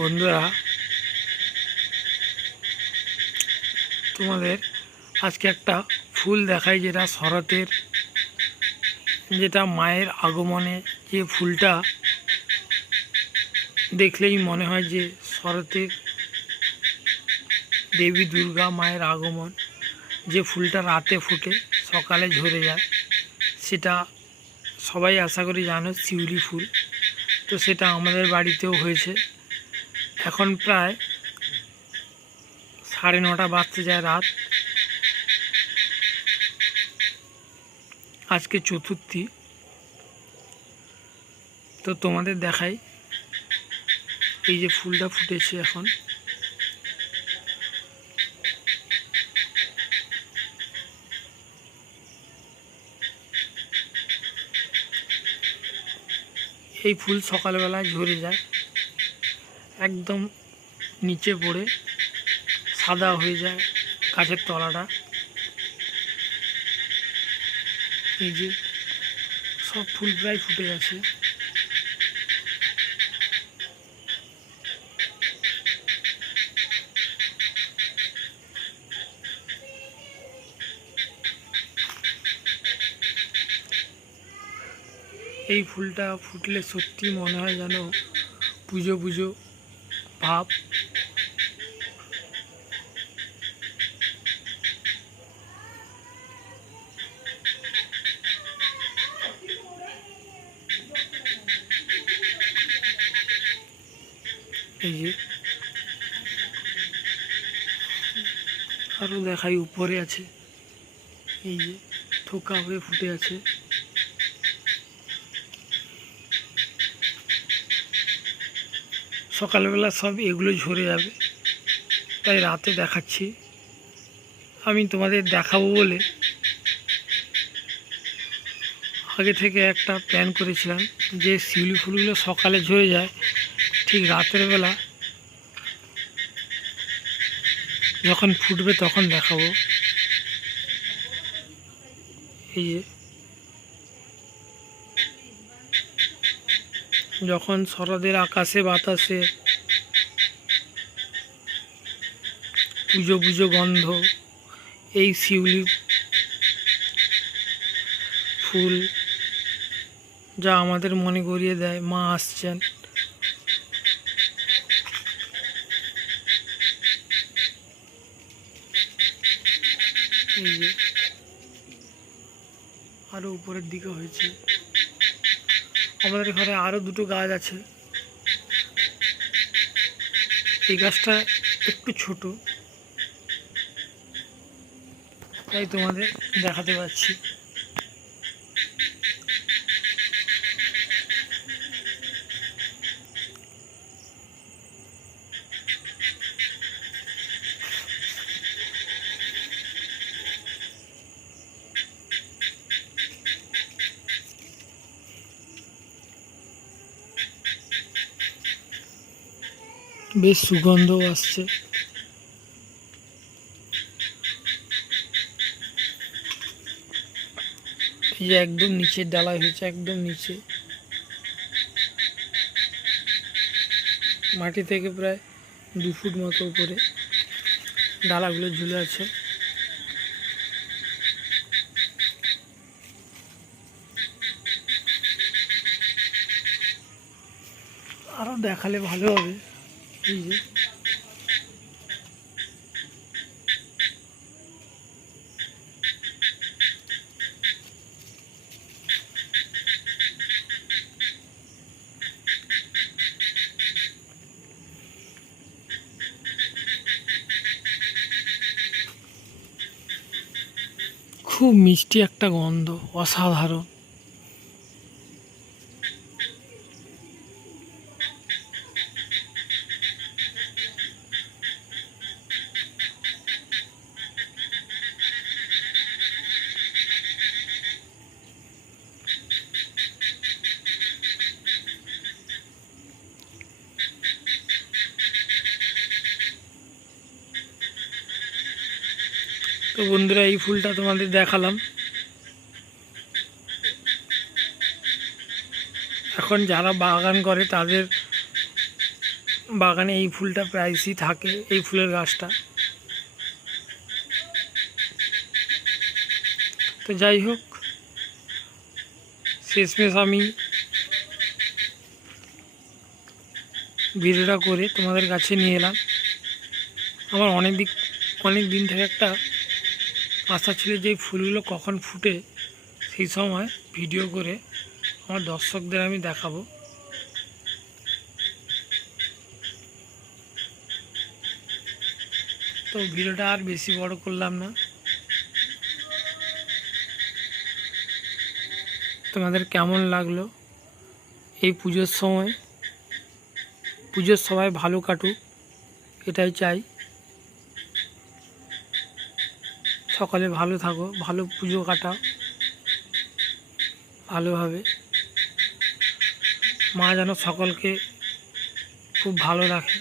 বন্ধুরা, তোমাদের আজকে একটা ফুল দেখাই যেটা শরতের, যেটা মায়ের আগমনে যে ফুলটা দেখলেই মনে হয় যে শরতের দেবী দুর্গা মায়ের আগমন, যে ফুলটা রাতে ফুটে, সকালে ঝরে যায়, সেটা সবাই আশা করি জানো, শিউলি ফুল। তো সেটা আমাদের বাড়িতেও হয়েছে। এখন প্রায় সাড়ে নটা বাজতে যায় রাত। আজকে চতুর্থী। তো তোমাদের দেখাই এই যে ফুলটা ফুটেছে এখন। এই ফুল সকালবেলায় ঝরে যায়। একদম নিচে পড়ে সাদা হয়ে যায় গাছের তলাটা। এই যে সব ফুল প্রায় ফুটে গেছে। এই ফুলটা ফুটলে সত্যি মনে হয় যেন পুজো পুজো। ভাব এই যে আরও দেখাই উপরে আছে। এই যে থোকা হয়ে ফুটে আছে। সকালবেলা সব এগুলো ঝরে যাবে। তাই রাতে দেখাচ্ছি। আমি তোমাদের দেখাবো বলে আগে থেকে একটা প্ল্যান করেছিলাম যে শিউলি ফুলগুলো সকালে ঝরে যায়, ঠিক রাতের বেলা যখন ফুটবে তখন দেখাবো। এই যে যখন শরদের আকাশে বাতাসে পুজো পুজো গন্ধ, এই শিউলি ফুল যা আমাদের মনে করিয়ে দেয়, মা আসছেন। এই যে আরও উপরের দিকে হয়েছে। আমাদের ঘরে আরও দুটো গাছ আছে। এই গাছটা একটু ছোট। তাই তোমাদের দেখাতে পাচ্ছি। বেশ সুগন্ধও আসছে। এই যে একদম নিচের ডালায় হয়েছে, একদম নিচে। মাটি থেকে প্রায় দু ফুট মতো উপরে ডালাগুলো ঝুলে আছে। আরও দেখালে ভালো হবে। যে খুব মিষ্টি একটা গন্ধ অসাধারণ। তো বন্ধুরা, এই ফুলটা তোমাদের দেখালাম। এখন যারা বাগান করে, তাদের বাগানে এই ফুলটা প্রায়শই থাকে, এই ফুলের গাছটা। তো যাই হোক, শেষমেশ আমি ভিডিওটা করে তোমাদের কাছে নিয়ে এলাম। আমার অনেক দিক অনেক দিন থেকে একটা আশা ছিল যে ফুলগুলো কখন ফুটে সেই সময় ভিডিও করে আমার দর্শকদের আমি দেখাবো। তো ভিডিওটা আর বেশি বড় করলাম না। তোমাদের কেমন লাগল? এই পুজোর সময়, পুজোর সবাই ভালো কাটুক, এটাই চাই। সকালে ভালো থাকো ভালো পুজো কাটাও ভালোভাবে। মা যেন সকলকে খুব ভালো রাখে।